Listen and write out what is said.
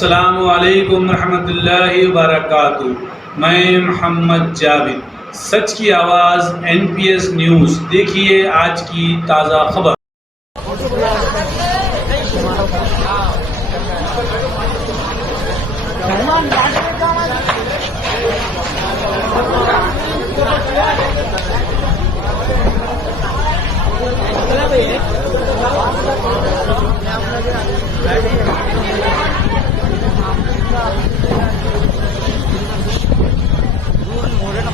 अस्सलामु अलैकुम रहमतुल्लाहि व बरकातुहू। मैं मोहम्मद जावेद, सच की आवाज़ NPS न्यूज़। देखिए आज की ताज़ा खबर। दूर मोरे ना